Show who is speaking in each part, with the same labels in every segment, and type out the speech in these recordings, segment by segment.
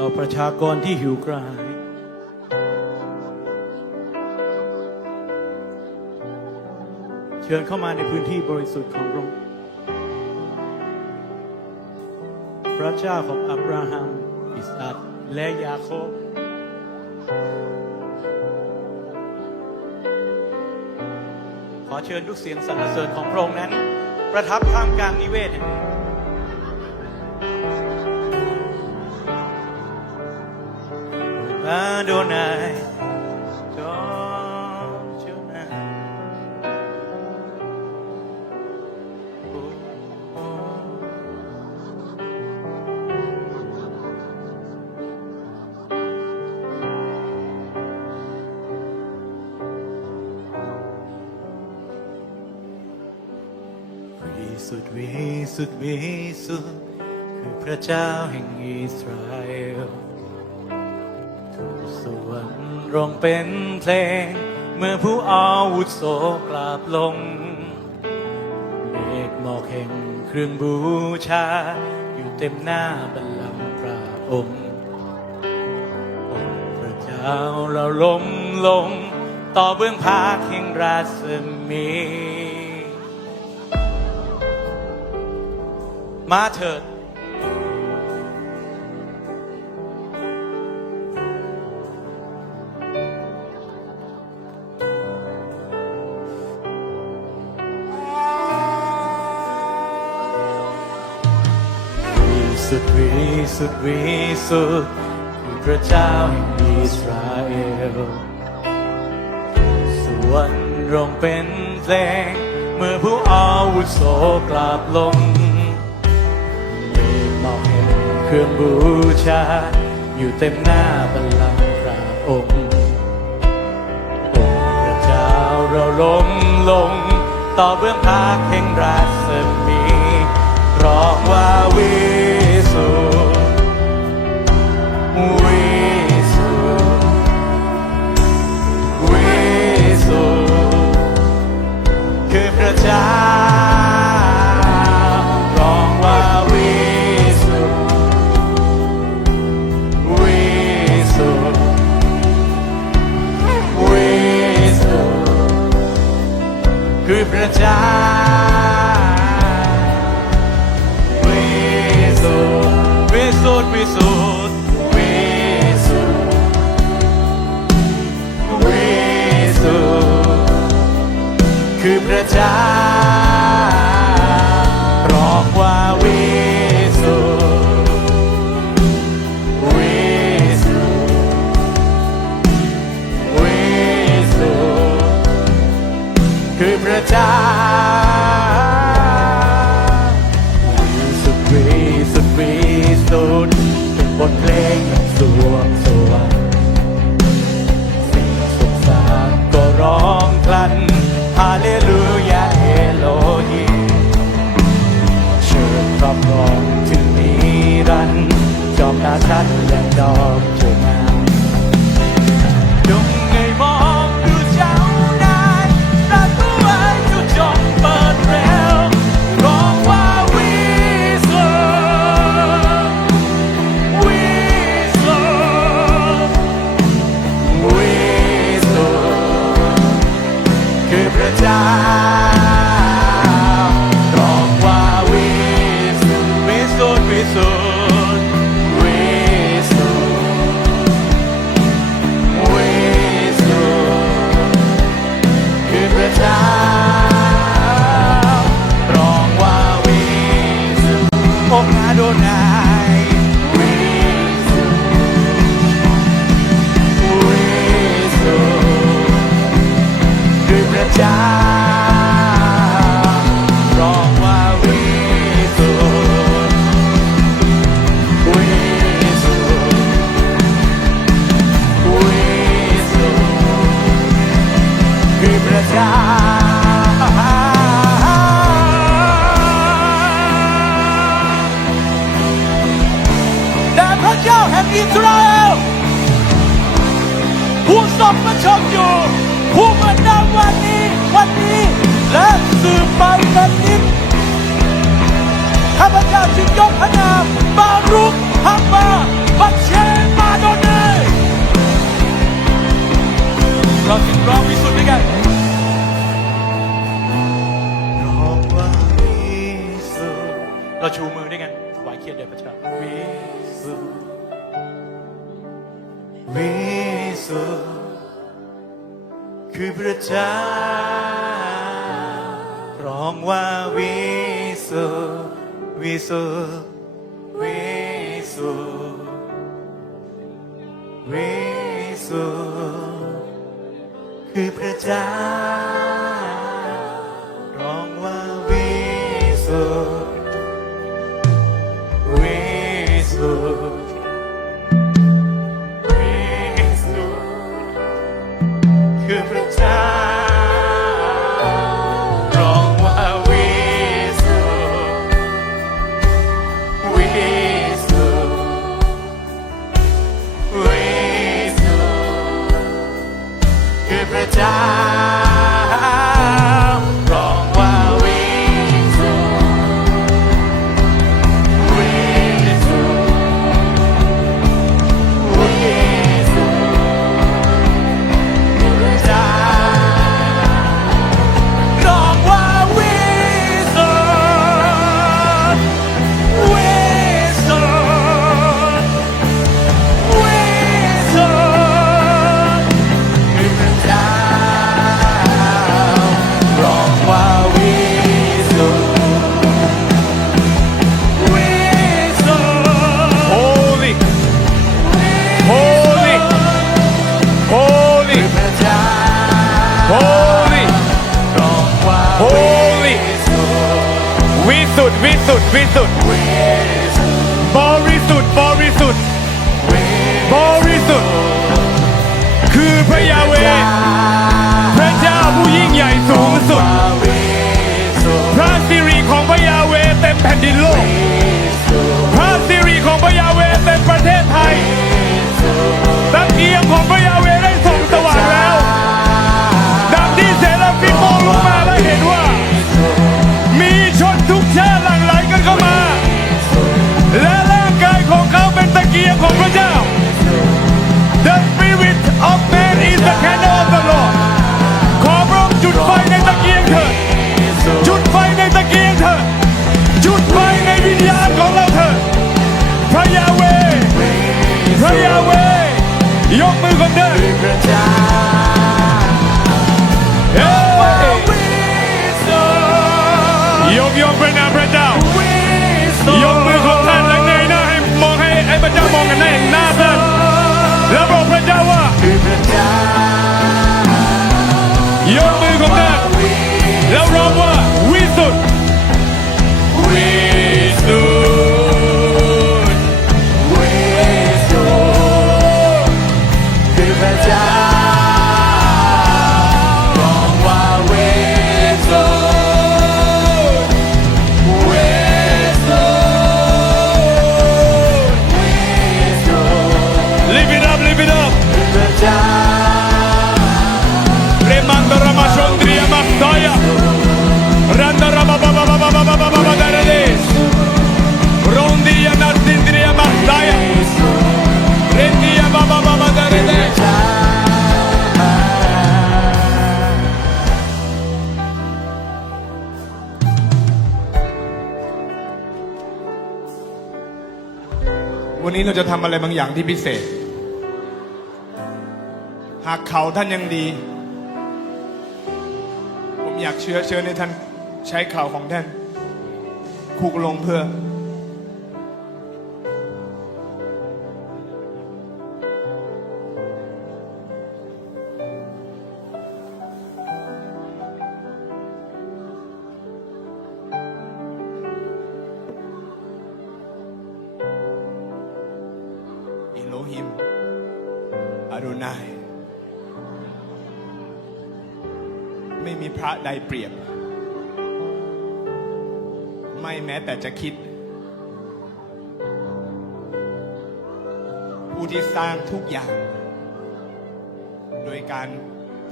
Speaker 1: เราประชากรที่หิวกระหายเชิญเข้ามาในพื้นที่บริสุทธิ์ของพระองค์พระเจ้าของอับราฮัม อิสอัคและยาโคบขอเชิญทุกเสียงสรรเสริญของพระองค์นั้น ประทับท่ามกลางนิเวศแห่งนี้ อาโดนายจอเจ้านายโอ้โอ้วิสุทธิ์วิสุทธิ์วิสุทธิ์คือพระเจ้าแห่งอิสราเอล ร้องเป็นเพลง เมื่อผู้อาวุโสกราบลงเมฆหมอกแห่งเครื่องบูชา อยู่เต็มหน้าบัลลังก์พระองค์องค์พระเจ้าเราล้มลง ต่อเบื้องภาแห่งราศมีมาเถิด สุทธิ์วิสุทธิ์วิสุทธิ์คือพระเจ้าแห่งอิสราเอล สวรรค์ร้องเป็นเพลง เมื่อผู้อาวุโสกราบลงเมฆหมอกแห่งเครื่องบูชา อยู่เต็มหน้าบัลลังก์พระองค์องค์พระเจ้าเราล้มลง ต่อเบื้องภาแห่งราศมีร้องว่าวิ พระเจ้า แคือพระเจ้าแต่พระเจ้าแห่งอิสราเอลผู้ทรงประชมอยู่ ผู้เหมือนดิมวันนี้วันนี้ และสืบไปเป็นนิจข้าพเจ้าจึงยกพระนามบารุกฮัมมา เราถึงรองวิสุทธิ์ด้วยกันรอวิสุทธิ์เราชูมือ
Speaker 2: ด้
Speaker 1: ว
Speaker 2: ยกันไหวายเกียรติแด่พระเจ้า
Speaker 1: วิสุทธิ์วิสุทธิ์
Speaker 2: คือพระเจ้าร้องว่าวิสุทธิ์วิสุทธิ์
Speaker 1: วิสุทธิ์วิสุทธิ์ คือพระเจ้าร้องว่าวิสุทธ Yogi Open bring that. ี้เรา
Speaker 2: จะทำอะไรบางอย่างที่พิเศษ หากเขาท่านยังดี ผมอยากเชื้อเชิญให้ท่านใช้เข่าของท่านคุกลงเพื่อ ไม่มีพระใดเปรียบ ไม่แม้แต่จะคิด ผู้ที่สร้างทุกอย่าง โดยการ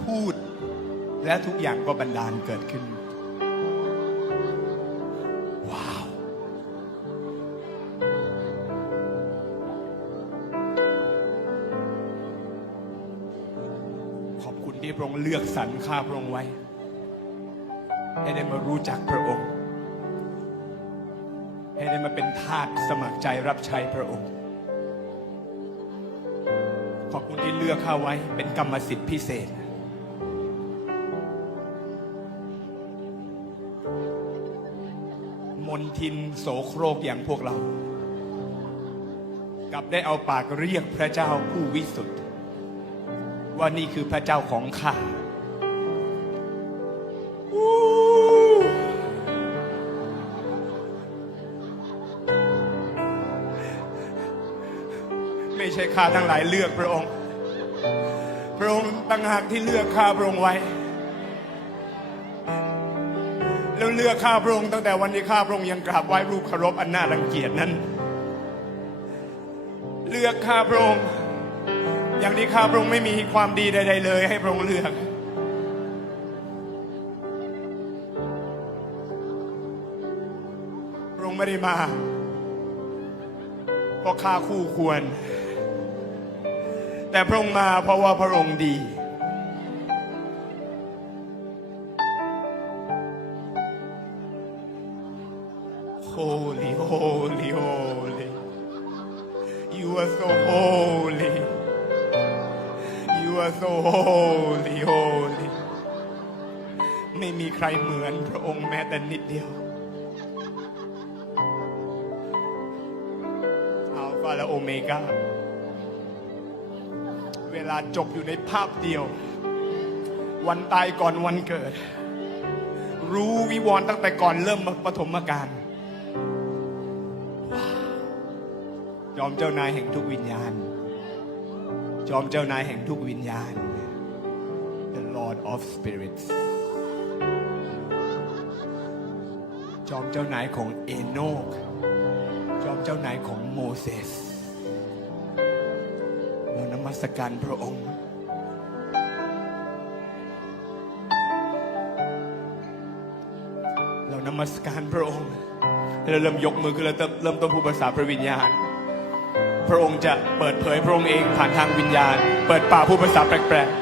Speaker 2: พูดและทุกอย่างก็บันดาลเกิดขึ้น สรรค่าพระองค์ไว้ ให้ได้มารู้จักพระองค์ ให้ได้มาเป็นทาสสมัครใจรับใช้พระองค์ ขอบคุณที่เลือกข้าไว้เป็นกรรมสิทธิ์พิเศษ มนทินโสโครกอย่างพวกเรากลับได้เอาปากเรียกพระเจ้าผู้วิสุทธิ์ว่านี่คือพระเจ้าของข้า ไม่ใช่ข้าทั้งหลายเลือกพระองค์ พระองค์ต่างหากที่เลือกข้าพระองค์ไว้ แล้วเลือกข้าพระองค์ตั้งแต่วันที่ข้าพระองค์ยังกราบไหว้รูปเคารพอันน่ารังเกียจนั้น เลือกข้าพระองค์ อย่างที่ข้าพระองค์ไม่มีความดีใด ๆ เลย ให้พระองค์เลือกพระองค์ไม่ได้มาเพราะข้าคู่ควร แต่พระองค์มาเพราะว่าพระองค์ดี Holy, holy, holy. You are so holy. You are so holy, holy. ไม่มีใครเหมือนพระองค์แม้แต่นิดเดียวอัลฟาและโอเมกา ลาจบอยู่ในภาพเดียว วันตายก่อนวันเกิด รู้วิวรณ์ตั้งแต่ก่อนเริ่มปฐมกาลจอมเจ้านายแห่งทุกวิญญาณ จอมเจ้านายแห่งทุกวิญญาณ The Lord of Spirits จอมเจ้านายของเอโนก จอมเจ้านายของโมเสส สการพระองค์เรานมัสการพระองค์เราเริ่มยกมือขึ้นแล้วเริ่มต้นพูดภาษาพระวิญญาณ พระองค์จะเปิดเผยพระองค์เองผ่านทางวิญญาณ เปิดป่ากพูดภาษาแปลกๆ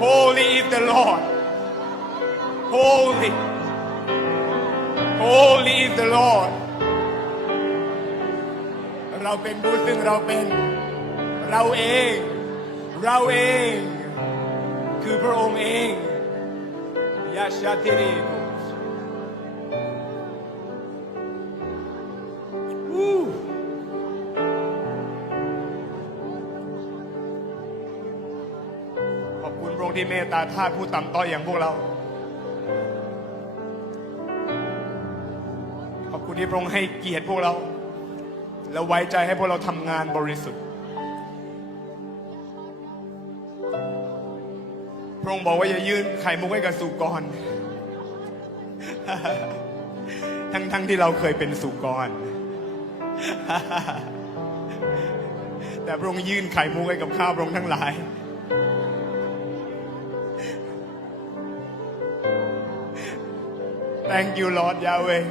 Speaker 2: Holy is the Lord Holy Holy is the Lord เราเป็นผู้ซึ่งเราเป็นเราเอง เราเอง คือพระองค์เองยาชาติริ ที่เมตตาทาสผู้ต่ำต้อยอย่างพวกเรา ขอบคุณที่พระองค์ให้เกียรติพวกเรา และไว้ใจให้พวกเราทำงานบริสุทธิ์ พระองค์บอกว่าอย่ายื่นไข่มุกให้กับสุกร ทั้งทั้งที่เราเคยเป็นสุกร แต่พระองค์ยื่นไข่มุกให้กับข้าพระองค์ทั้งหลาย Thank you Lord Yahweh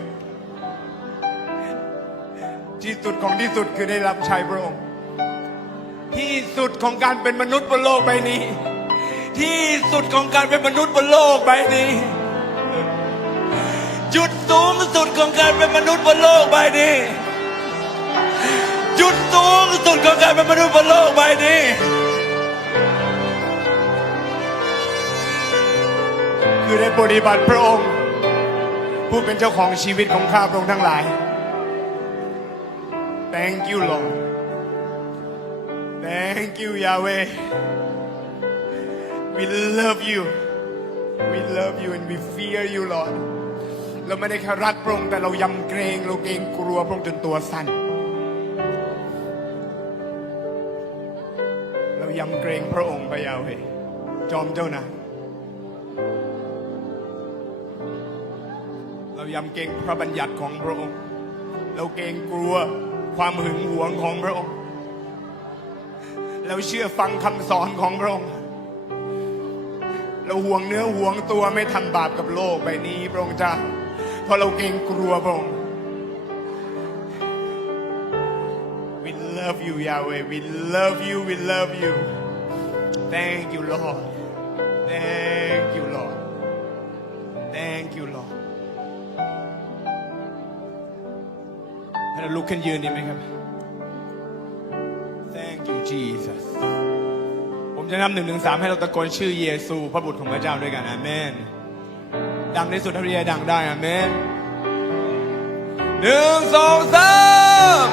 Speaker 2: ที่สุดของที่สุดคือได้รับใช้พระองค์ ที่สุดของการเป็นมนุษย์บนโลกใบนี้ ที่สุดของการเป็นมนุษย์บนโลกใบนี้ จุดสูงสุดของการเป็นมนุษย์บนโลกใบนี้ จุดสูงสุดของการเป็นมนุษย์บนโลกใบนี้คือได้ปฏิบัติพระองค์ ผู้เป็นเจ้าของชีวิตของข้าพระองค์ทั้งหลาย Thank you Lord Thank you Yahweh We love you We love you and we fear you Lord เราไม่ได้แค่รักพระองค์แต่เรายำเกรงเราเกรงกลัวพระองค์จนตัวสั่นเรายำเกรงพระองค์พระยาเวจอมเจ้านา ยำเกรงพระบัญญัติของพระองค์ เราเกรงกลัวความหึงหวงของพระองค์ เราเชื่อฟังคำสอนของพระองค์ เราห่วงเนื้อห่วงตัวไม่ทำบาปกับโลกใบนี้พระองค์จ้าเพราะเราเกรงกลัวพระองค์ We love you Yahweh we love you we love you Thank you Lord Thank เราลุกขึ้นยืนดีไหมครับ Thank you Jesus ผมจะนำหนึ่งถึงสามให้เราตะโกนชื่อเยซู พระบุตรของพระเจ้าด้วยกันอาเมน ดังที่สุดเท่าที่จะดังได้อาเมนหนึ่งสองสาม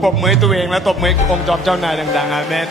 Speaker 2: beautiful เราปรบมือตัวเองและตบมือองค์จอมเจ้านายดังๆอาเมน